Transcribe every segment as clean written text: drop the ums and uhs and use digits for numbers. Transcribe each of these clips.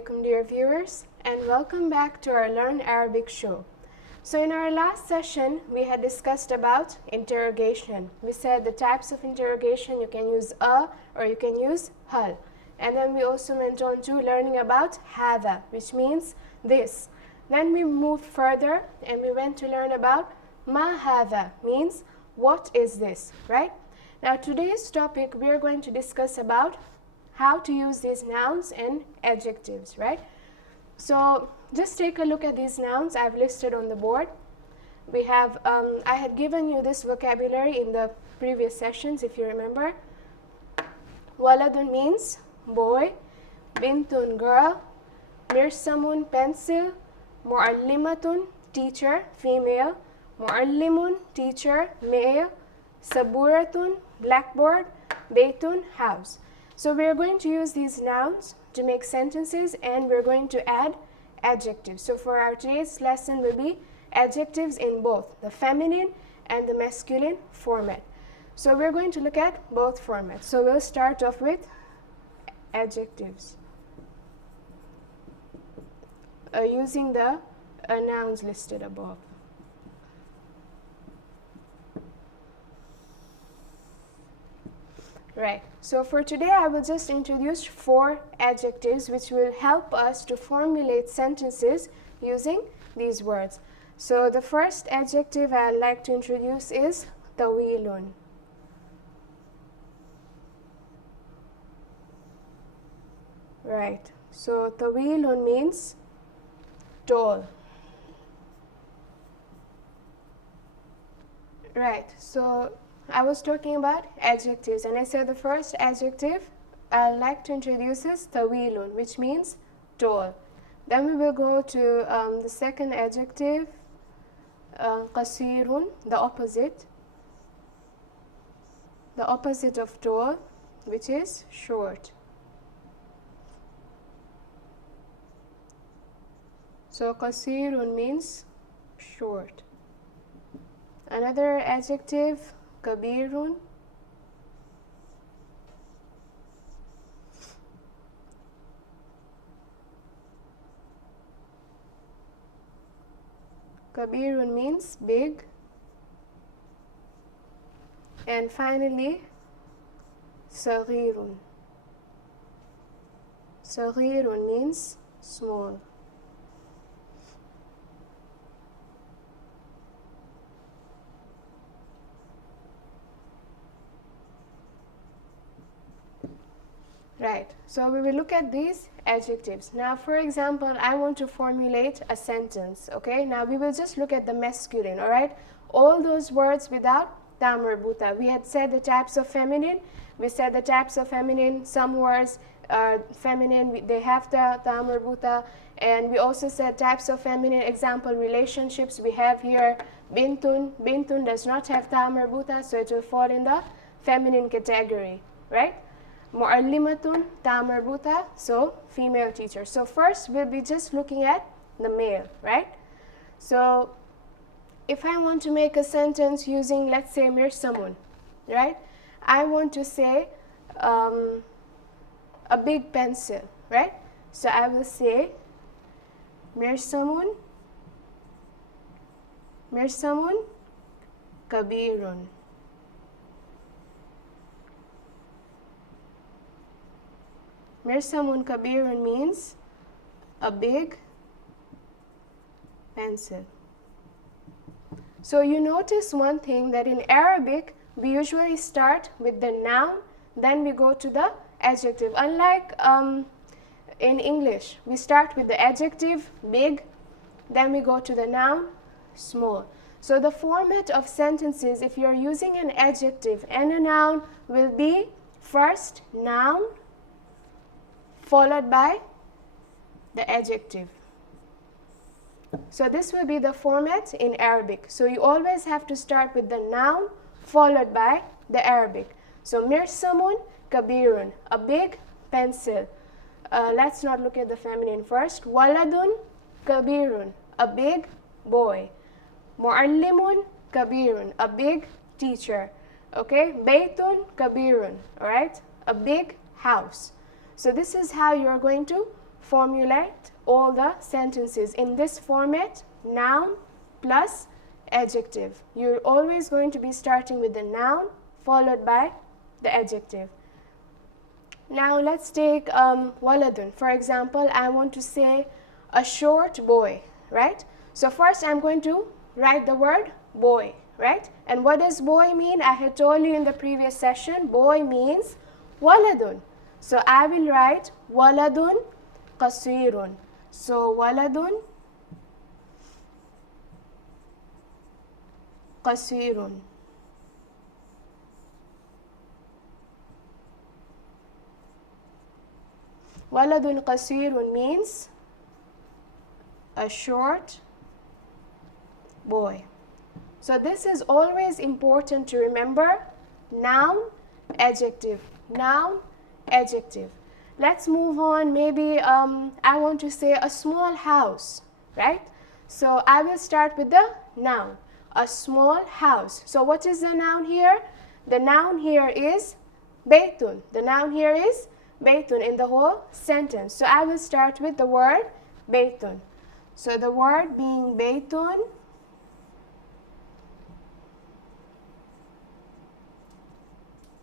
alaikum, dear viewers, and welcome back to our Learn Arabic show. So in our last session, we had discussed about interrogation. We said the types of interrogation: you can use a or you can use hal. And then we also went on to learning about hada, which means this. Then we moved further and we went to learn about ma hada, means what is this, right? Now today's topic, we are going to discuss about how to use these nouns and adjectives, right? So just take a look at these nouns I've listed on the board. We have, I had given you this vocabulary in the previous sessions, if you remember. Waladun means boy, bintun girl, mirsamun pencil, muallimatun teacher, female, muallimun teacher, male, saburatun blackboard, baytun house. So we are going to use these nouns to make sentences, and we're going to add adjectives. So for our today's lesson will be adjectives in both the feminine and the masculine format. So we're going to look at both formats. So we'll start off with adjectives using the nouns listed above. Right, so for today I will just introduce 4 adjectives which will help us to formulate sentences using these words. So the first adjective I'd like to introduce is tawilun. Right, so tawilun means tall. Right, so I was talking about adjectives, and I said the first adjective I'd like to introduce is tawilun, which means tall. Then we will go to the second adjective, qasirun, the opposite of tall, which is short. So qasirun means short. Another adjective, kabirun. Kabirun means big. And finally, saghirun. Saghirun means small. Right, so we will look at these adjectives. Now, for example, I want to formulate a sentence, okay? Now, we will just look at the masculine, all right? All those words without ta marbuta. We had said the types of feminine. We said the types of feminine, some words are feminine, they have ta marbuta. And we also said types of feminine, example, relationships. We have here bintun. Bintun does not have ta marbuta, so it will fall in the feminine category, right? Muallimatun, ta marbuta, so female teacher. So first we'll be just looking at the male, right? So if I want to make a sentence using, let's say, mirsamun, right? I want to say a big pencil, right? So I will say mirsamun kabirun. Mirsamun kabirun means a big pencil. So you notice one thing, that in Arabic we usually start with the noun, then we go to the adjective. Unlike in English, we start with the adjective big, then we go to the noun small. So the format of sentences, if you're using an adjective and a noun, will be first noun followed by the adjective. So this will be the format in Arabic. So you always have to start with the noun followed by the Arabic. So mirsamun kabirun, a big pencil. Let's not look at the feminine first. Waladun kabirun, a big boy. Muallimun kabirun, a big teacher. Okay, baytun kabirun, all right, a big house. So this is how you are going to formulate all the sentences in this format: noun plus adjective. You're always going to be starting with the noun followed by the adjective. Now let's take waladun. For example, I want to say a short boy, right? So first I'm going to write the word boy, right? And what does boy mean? I had told you in the previous session, boy means waladun. So I will write waladun qasirun. So waladun qasirun. Waladun qasirun means a short boy. So this is always important to remember: noun, adjective, noun, adjective. Let's move on. Maybe I want to say a small house, right? So I will start with the noun, a small house. So what is the noun here? The noun here is baytun. The noun here is baytun in the whole sentence. So I will start with the word baytun. So the word being baytun,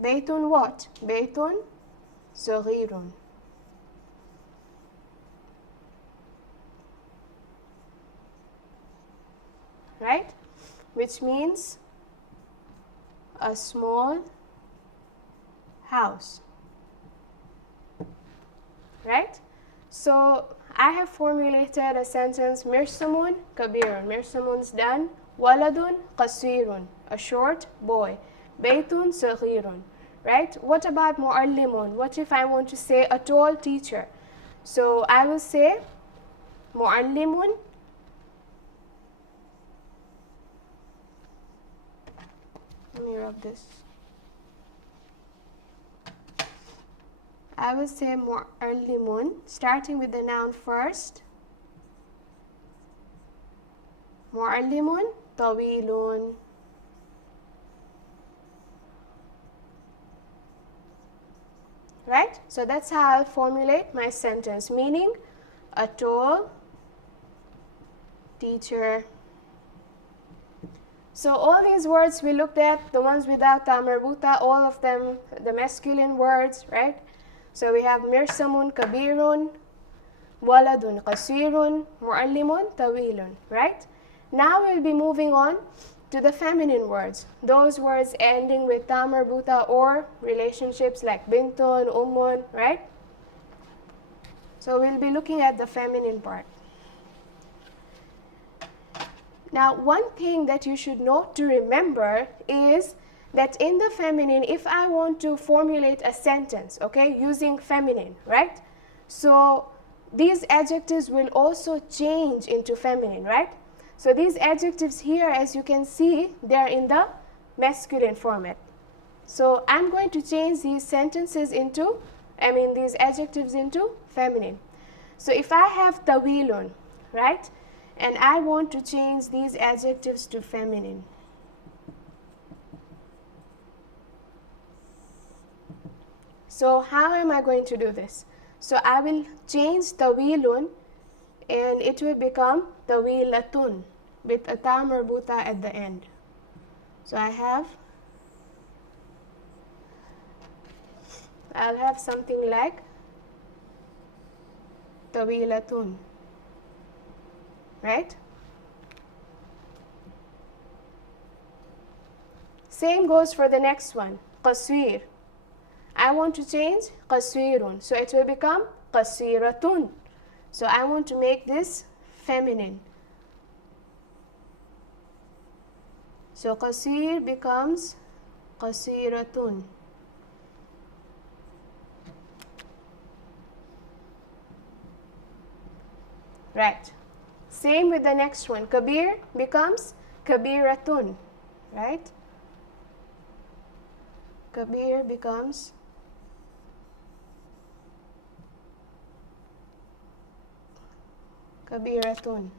baytun what? Baytun saghirun. Right? Which means a small house. Right? So I have formulated a sentence: mirsamun kabirun. Mirsamun's done. Waladun qasirun, a short boy. Baytun saghirun. Right? What about muallimun? What if I want to say a tall teacher? So I will say muallimun let me rub this. I will say muallimun, starting with the noun first. Muallimun tawilun. Right? So that's how I'll formulate my sentence, meaning a tall teacher. So all these words we looked at, the ones without ta marbuta, all of them the masculine words, right? So we have mirsamun kabirun, waladun qasirun, muallimun tawilun, right? Now we'll be moving on to the feminine words, those words ending with ta marbuta or relationships like bintun, ummun, right? So we'll be looking at the feminine part. Now, one thing that you should note to remember is that in the feminine, if I want to formulate a sentence, okay, using feminine, right? So these adjectives will also change into feminine, right? So these adjectives here, as you can see, they're in the masculine format. So I'm going to change these sentences into, these adjectives into feminine. So if I have tawilun, right? And I want to change these adjectives to feminine. So how am I going to do this? So I will change tawilun and it will become tawilatun with a ta marbuta at the end. So I'll have something like tawilatun. Right? Same goes for the next one, qasir. I want to change qasirun, so it will become qasiratun. So I want to make this feminine. So qasir becomes qasiratun. Right. Same with the next one. Kabir becomes kabiratun, right? Kabir becomes kabiratun.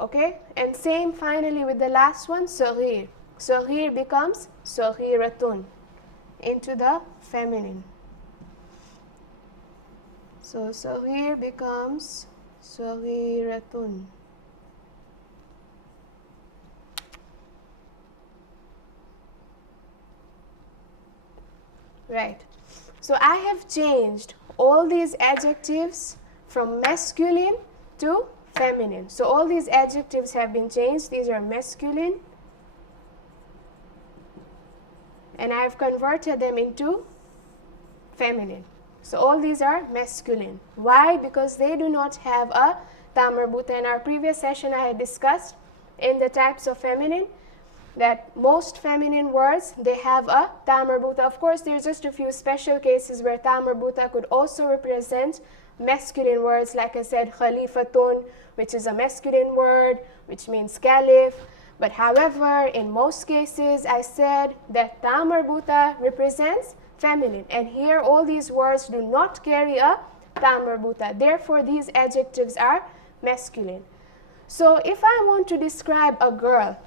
Okay, and same finally with the last one, saghir. Saghir becomes saghiratun into the feminine. So صغير becomes صغيرة. Right. So I have changed all these adjectives from masculine to feminine. So all these adjectives have been changed. These are masculine. And I have converted them into feminine. So all these are masculine. Why? Because they do not have a ta marbuta. In our previous session, I had discussed in the types of feminine that most feminine words, they have a ta marbuta. Of course, there's just a few special cases where ta marbuta could also represent masculine words. Like I said, khalifatun, which is a masculine word, which means caliph. But however, in most cases, I said that ta marbuta represents feminine. And here, all these words do not carry a ta marbuta. Therefore, these adjectives are masculine. So if I want to describe a girl,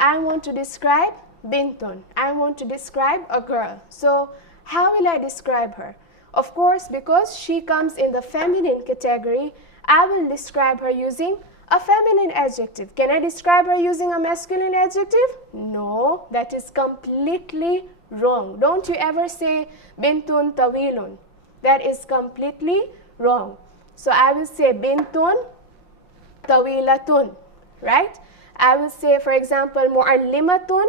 I want to describe bintun. I want to describe a girl. So how will I describe her? Of course, because she comes in the feminine category, I will describe her using a feminine adjective. Can I describe her using a masculine adjective? No, that is completely wrong. Don't you ever say bintun tawilun. That is completely wrong. So I will say bintun tawilatun, right? I will say, for example, mu'allimatun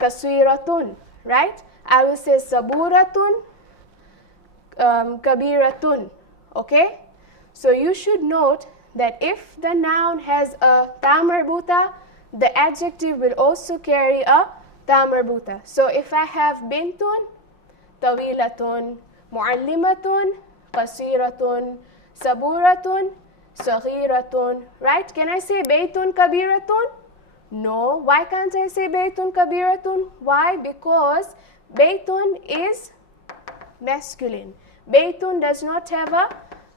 kasiratun, right? I will say saburatun kabiratun, okay? So you should note that if the noun has a ta marbuta, the adjective will also carry a ta marbuta. So if I have bintun, tawilatun, mu'allimatun, kasiratun, saburatun, saghiratun, right? Can I say baytun kabiratun? No. Why can't I say baytun kabiratun? Why? Because baytun is masculine. Baytun does not have a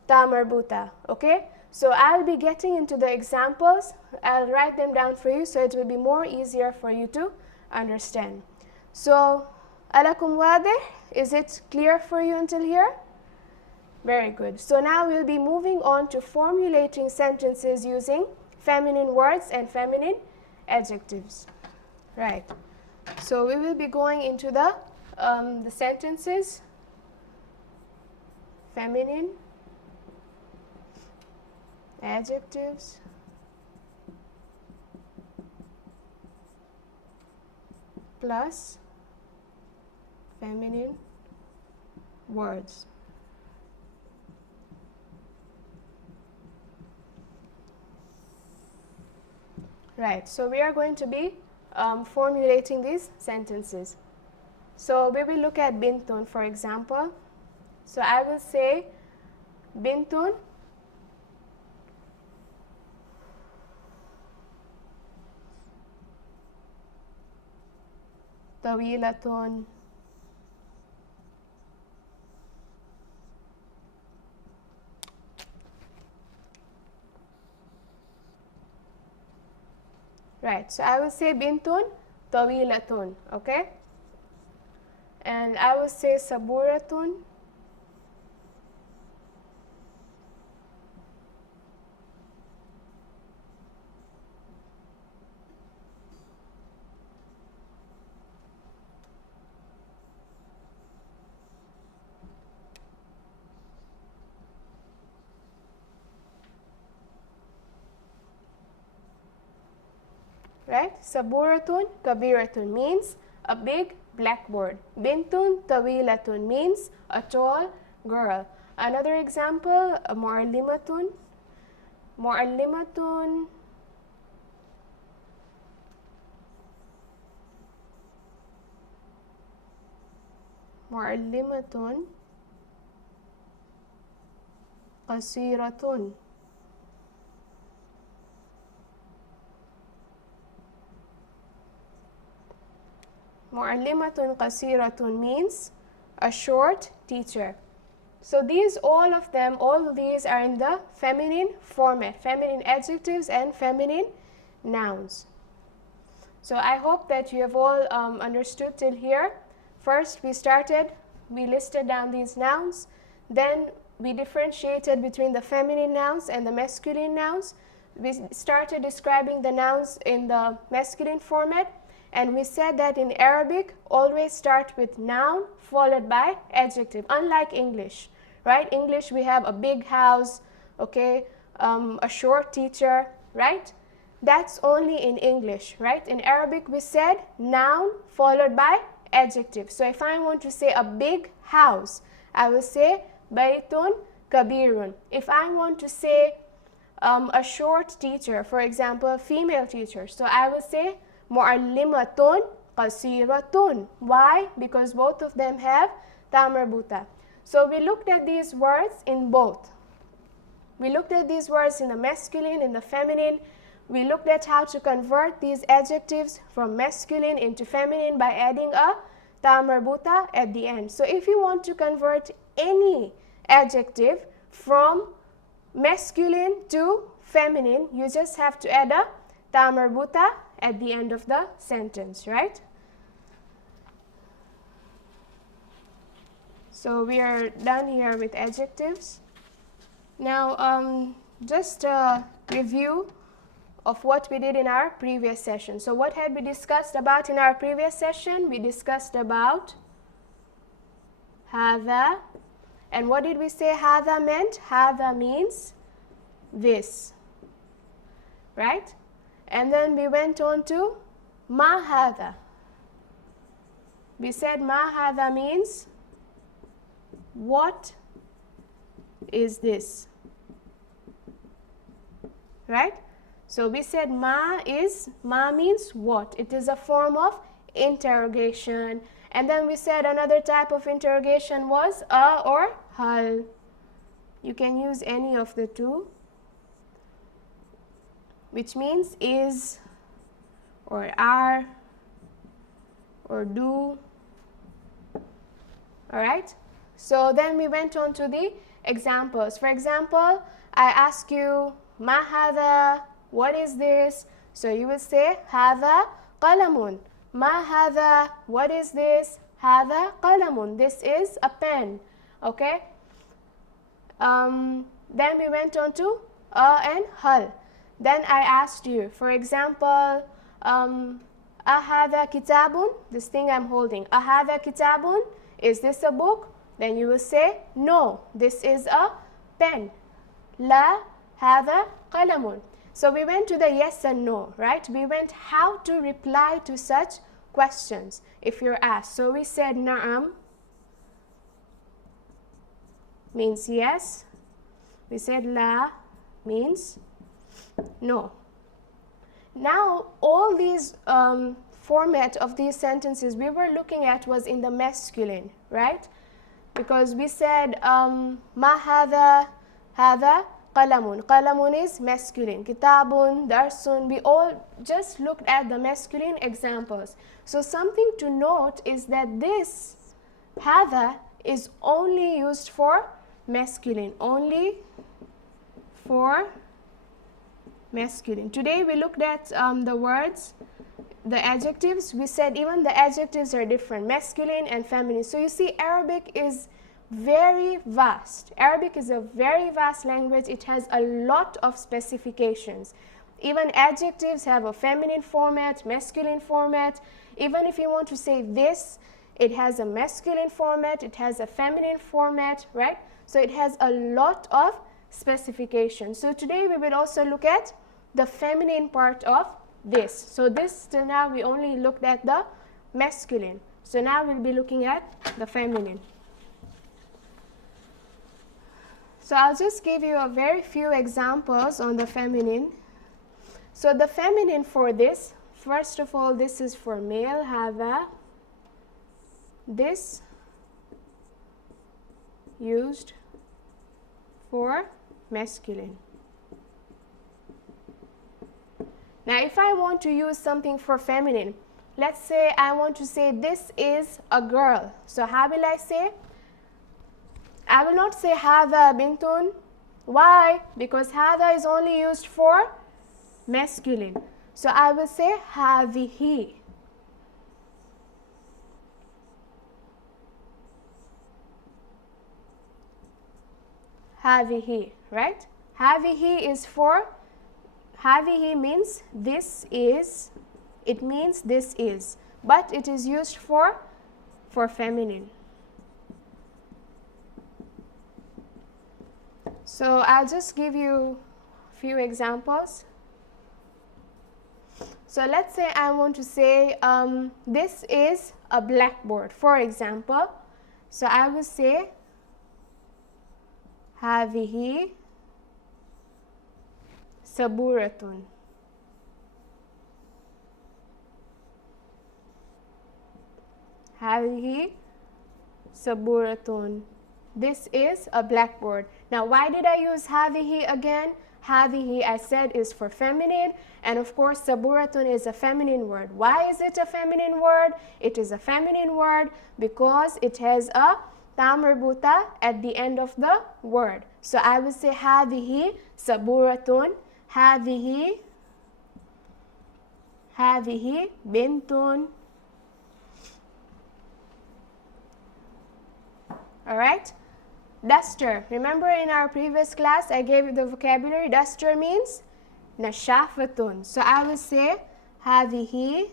ta marbuta, okay? So I'll be getting into the examples. I'll write them down for you so it will be more easier for you to understand. So, alakum wadih? Is it clear for you until here? Very good. So now we'll be moving on to formulating sentences using feminine words and feminine adjectives. Right. So we will be going into the sentences. Feminine adjectives plus feminine words. Right, so we are going to be formulating these sentences. So we will look at bintun, for example. So I will say bintun tawilatun right, so I will say bintun tawilatun, okay? And I will say saburatun right? Saburatun kabiratun means a big blackboard. Bintun tawilatun means a tall girl. Another example, mu'allimatun. Mu'allimatun mu'allimatun qasiratun. Mu'allimatun qasiratun means a short teacher. So these, all of these are in the feminine format, feminine adjectives and feminine nouns. So I hope that you have all understood till here. first we listed down these nouns, then we differentiated between the feminine nouns and the masculine nouns. We started describing the nouns in the masculine format, and we said that in Arabic always start with noun followed by adjective, unlike English, right? English we have a big house, okay, a short teacher, right? That's only in English, right? In Arabic we said noun followed by adjective. So if I want to say a big house, I will say baytun kabirun. If I want to say a short teacher, for example, a female teacher, so I will say muallimatun qasiratun. Why? Because both of them have ta marbuta. So we looked at these words in both. We looked at these words in the masculine, in the feminine. We looked at how to convert these adjectives from masculine into feminine by adding a ta marbuta at the end. So if you want to convert any adjective from masculine to feminine, you just have to add a ta marbuta at the end of the sentence, right? So we are done here with adjectives. Now just a review of what we did in our previous session. So what had we discussed about in our previous session? We discussed about hadha. And what did we say hadha meant? Hadha means this, right? And then we went on to ma hadha. We said ma hadha means what is this, right? So we said ma means what. It is a form of interrogation. And then we said another type of interrogation was a or hal. You can use any of the two, which means is or are or do. Alright? So then we went on to the examples. For example, I ask you ma hadha, what is this? So you will say hadha qalamun. Ma hadha, what is this? Hadha qalamun. This is a pen. Okay? Then we went on to a and hal. Then I asked you, for example, ahadha kitabun, this thing I'm holding. Ahadha kitabun, is this a book? Then you will say, no, this is a pen. La hadha qalamun. So we went to the yes and no, right? We went how to reply to such questions if you're asked. So we said na'am means yes. We said la means no. Now all these format of these sentences we were looking at was in the masculine, right? Because we said ma hadha, hadha qalamun. Qalamun is masculine. Kitabun, darsun. We all just looked at the masculine examples. So something to note is that this hadha is only used for masculine. Only for masculine. Today we looked at the words, the adjectives. We said even the adjectives are different, masculine and feminine. So you see Arabic is very vast. Arabic is a very vast language. It has a lot of specifications. Even adjectives have a feminine format, masculine format. Even if you want to say this, it has a masculine format, it has a feminine format, right? So it has a lot of specifications. So today we will also look at the feminine part of this. So this till now we only looked at the masculine. So now we'll be looking at the feminine. So I'll just give you a very few examples on the feminine. So the feminine for this, first of all, this is for male, hadha. This used for masculine. Now if I want to use something for feminine, let's say I want to say this is a girl. So how will I say? I will not say hadha bintun. Why? Because hadha is only used for masculine. So I will say hadhihi. هذه, right? هذه is for, هذه means this is, it means this is, but it is used for feminine. So I'll just give you a few examples. So let's say I want to say this is a blackboard, for example. So I will say هذه سبورة. هذه سبورة. This is a blackboard. Now, why did I use هذه again? هذه, I said, is for feminine, and of course saburatun is a feminine word. Why is it a feminine word? It is a feminine word because it has a ta marbuta at the end of the word. So I will say هذه saburatun, هذه bintun. All right? Duster. Remember in our previous class I gave you the vocabulary. Duster means nashafatun. So I will say هذه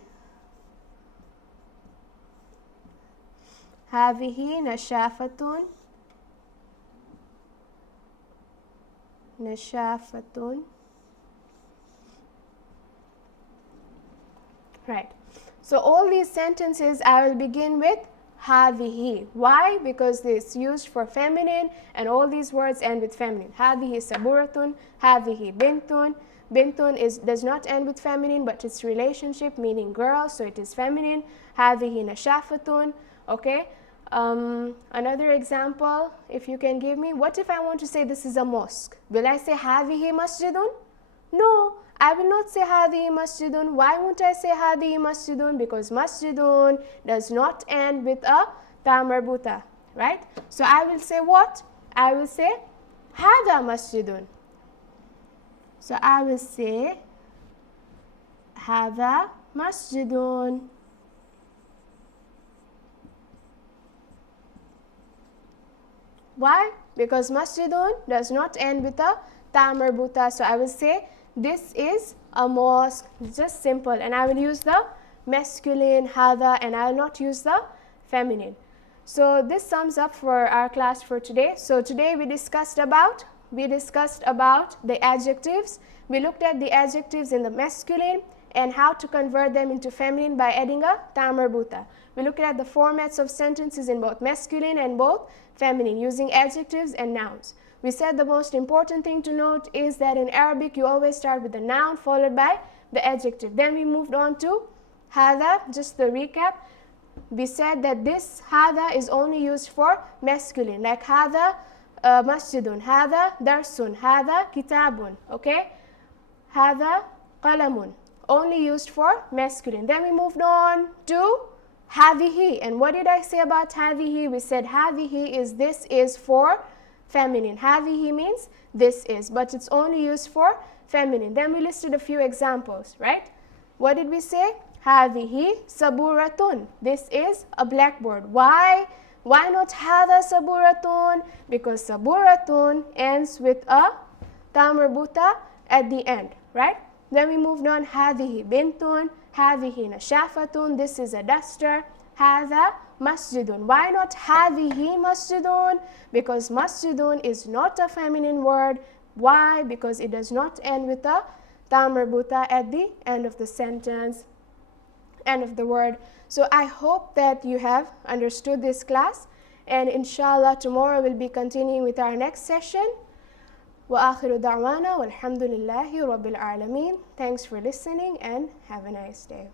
nashafatun, nashafatun. Right. So all these sentences I will begin with هذه. Why? Because it's used for feminine and all these words end with feminine. هذه سبورة, هذه بنت. Bintun does not end with feminine, but it's relationship meaning girl, so it is feminine. هذه نشافتun. Okay. Another example, if you can give me, what if I want to say this is a mosque? Will I say هذه مسجد? No, I will not say هذه مسجد. Why won't I say هذه مسجد? Because masjidun does not end with a ta marbuta, right? So I will say what? I will say هذا مسجد. So I will say هذا مسجد. Why? Because masjidun does not end with a ta marbuta. So I will say this is a mosque. Just simple. And I will use the masculine hada and I will not use the feminine. So this sums up for our class for today. So today we discussed about the adjectives. We looked at the adjectives in the masculine and how to convert them into feminine by adding a ta marbuta. We looked at the formats of sentences in both masculine and both feminine using adjectives and nouns. We said the most important thing to note is that in Arabic you always start with the noun followed by the adjective. Then we moved on to hada, just the recap. We said that this hada is only used for masculine, like hada masjidun, hada darsun, hada kitabun, okay? Hada qalamun, only used for masculine. Then we moved on to hadihi. And what did I say about hadihi? We said hadihi is this is for feminine. Hadihi means this is, but it's only used for feminine. Then we listed a few examples, right? What did we say? Hadihi saburatun. This is a blackboard. Why? Why not hada saburatun? Because saburatun ends with a ta marbuta at the end, right? Then we moved on. Hadihi bintun, hadihi nashafatun. This is a duster. Hada masjidun. Why not hadihi masjidun? Because masjidun is not a feminine word. Why? Because it does not end with a ta marbuta at the end of the sentence, end of the word. So I hope that you have understood this class, and inshallah tomorrow we'll be continuing with our next session. وآخر دعوانا والحمد لله رب العالمين. Thanks for listening and have a nice day.